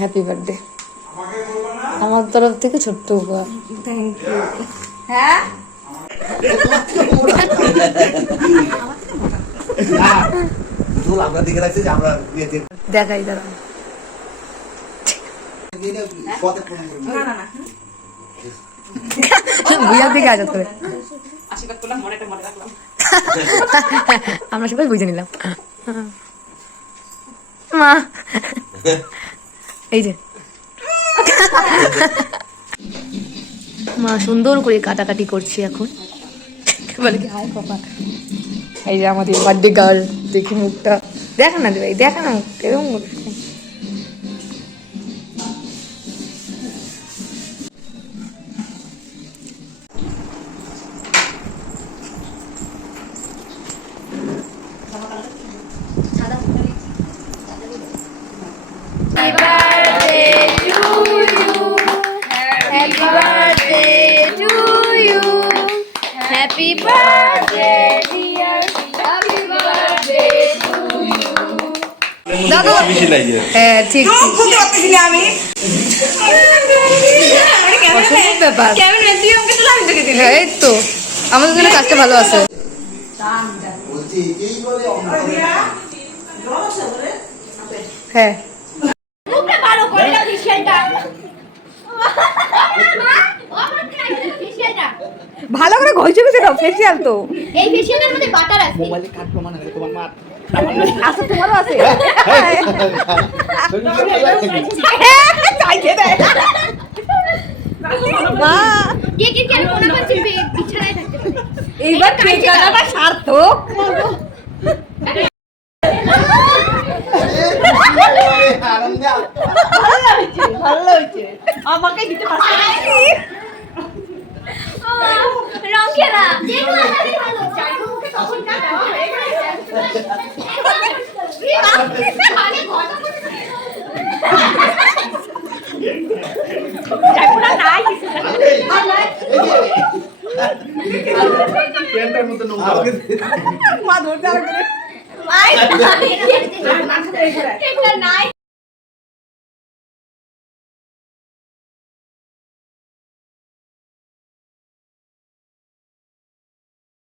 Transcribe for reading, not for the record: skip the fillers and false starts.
Happy birthday আমার তরফ থেকে ছোট্ট উপহার। Thank you. হ্যাঁ দেখাই দাঁড়া বুঝার দিকে আজাদ করে আমরা সবাই বুঝে নিলাম। মা এই যে মা সুন্দর করে কাটাকাটি করছি এখন। বলে কি হাই পাপা, এই যে আমাদের বার্থডে গার্ল, দেখি মুখটা দেখা না ভাই, দেখা না মুখ এরকম Happy birthday, dear. Happy birthday to you. দাদু হ্যাঁ ঠিক বুঝতে পারতেছি না আমি অসম্ভব ব্যাপার। এই তো আমাদের জন্য কাজটা ভালো আছে। হ্যাঁ ভালো করে ঘষে ঘষে দাও, ফেসিয়াল তো এই ফেসিয়ালের মধ্যে বাটার আছে। মোবাইলে কাট প্রমাণ আছে তোমার মা আছে, তোমারও আছে। এইবার ঠিকানাটা সার্থক। ভালো হয়েছে আমাকে দিতে পারছি রংকেরা যেগুলো আছে ভালো চাইবো মুখে তখন কাটা হয়ে গেছে আরে ঘটা চাইবো না নাই পেনটার মধ্যে নোংরা মা ধরতে হবে আই মাথা ধরে এটা নাই